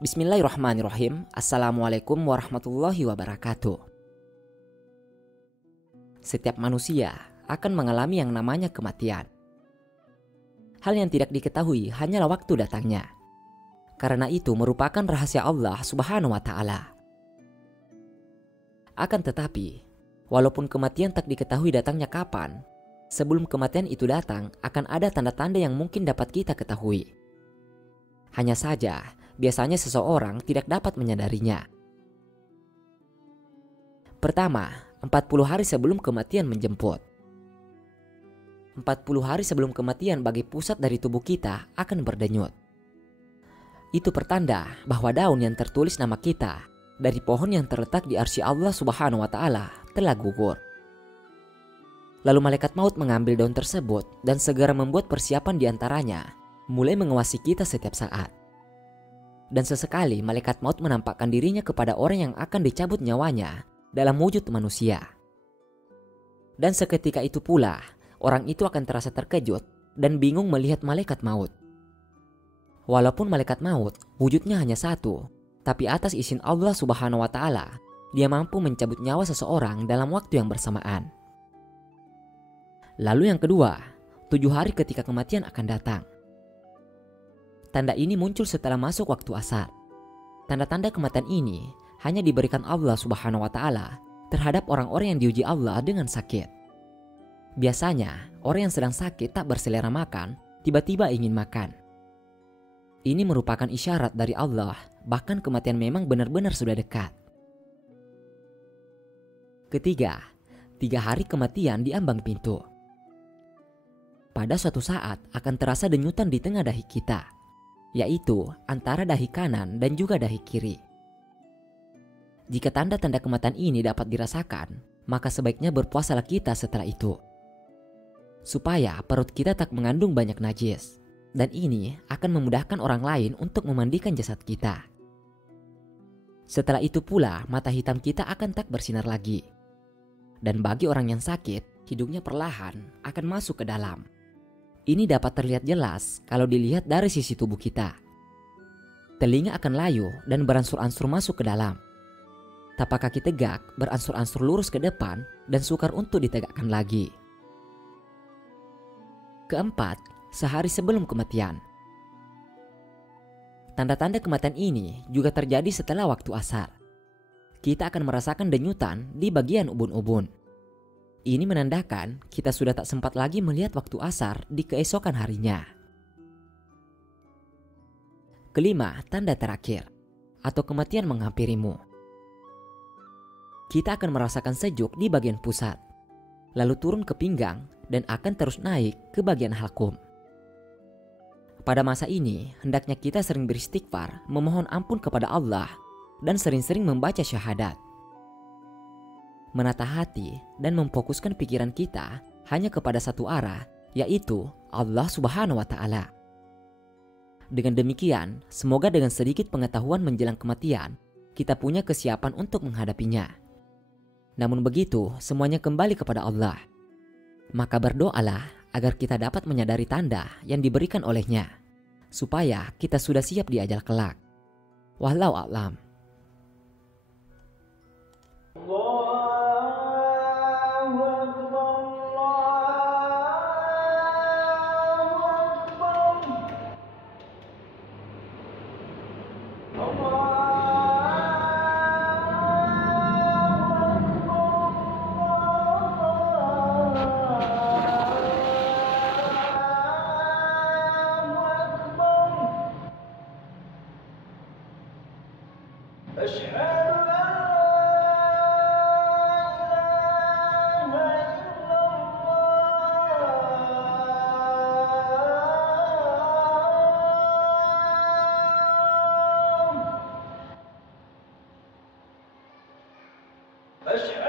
Bismillahirrahmanirrahim. Assalamualaikum warahmatullahi wabarakatuh. Setiap manusia akan mengalami yang namanya kematian. Hal yang tidak diketahui hanyalah waktu datangnya. Karena itu merupakan rahasia Allah Subhanahu wa Ta'ala. Akan tetapi, walaupun kematian tak diketahui datangnya kapan, sebelum kematian itu datang akan ada tanda-tanda yang mungkin dapat kita ketahui. Hanya saja, biasanya seseorang tidak dapat menyadarinya. Pertama, 40 hari sebelum kematian menjemput. 40 hari sebelum kematian bagi pusat dari tubuh kita akan berdenyut. Itu pertanda bahwa daun yang tertulis nama kita dari pohon yang terletak di arsy Allah Subhanahu wa Ta'ala telah gugur. Lalu malaikat maut mengambil daun tersebut dan segera membuat persiapan di antaranya, mulai mengawasi kita setiap saat. Dan sesekali malaikat maut menampakkan dirinya kepada orang yang akan dicabut nyawanya dalam wujud manusia. Dan seketika itu pula, orang itu akan terasa terkejut dan bingung melihat malaikat maut. Walaupun malaikat maut wujudnya hanya satu, tapi atas izin Allah Subhanahu wa Ta'ala, dia mampu mencabut nyawa seseorang dalam waktu yang bersamaan. Lalu yang kedua, 7 hari ketika kematian akan datang. Tanda ini muncul setelah masuk waktu asar. Tanda-tanda kematian ini hanya diberikan Allah Subhanahu wa Ta'ala terhadap orang-orang yang diuji Allah dengan sakit. Biasanya, orang yang sedang sakit tak berselera makan, tiba-tiba ingin makan. Ini merupakan isyarat dari Allah, bahkan kematian memang benar-benar sudah dekat. Ketiga, 3 hari kematian di ambang pintu. Pada suatu saat akan terasa denyutan di tengah dahi kita, yaitu antara dahi kanan dan juga dahi kiri. Jika tanda-tanda kematian ini dapat dirasakan, maka sebaiknya berpuasalah kita setelah itu, supaya perut kita tak mengandung banyak najis, dan ini akan memudahkan orang lain untuk memandikan jasad kita. Setelah itu pula mata hitam kita akan tak bersinar lagi, dan bagi orang yang sakit, hidungnya perlahan akan masuk ke dalam. Ini dapat terlihat jelas kalau dilihat dari sisi tubuh kita. Telinga akan layu dan beransur-ansur masuk ke dalam. Tapak kaki tegak beransur-ansur lurus ke depan dan sukar untuk ditegakkan lagi. Keempat, sehari sebelum kematian. Tanda-tanda kematian ini juga terjadi setelah waktu asar. Kita akan merasakan denyutan di bagian ubun-ubun. Ini menandakan kita sudah tak sempat lagi melihat waktu asar di keesokan harinya. Kelima, tanda terakhir atau kematian menghampirimu. Kita akan merasakan sejuk di bagian pusat, lalu turun ke pinggang dan akan terus naik ke bagian halkum. Pada masa ini, hendaknya kita sering beristighfar, memohon ampun kepada Allah, dan sering-sering membaca syahadat. Menata hati dan memfokuskan pikiran kita hanya kepada satu arah, yaitu Allah Subhanahu wa Ta'ala. Dengan demikian, semoga dengan sedikit pengetahuan menjelang kematian, kita punya kesiapan untuk menghadapinya. Namun begitu, semuanya kembali kepada Allah. Maka berdoalah agar kita dapat menyadari tanda yang diberikan olehnya, supaya kita sudah siap di ajal kelak. Wallahu a'lam. أشهد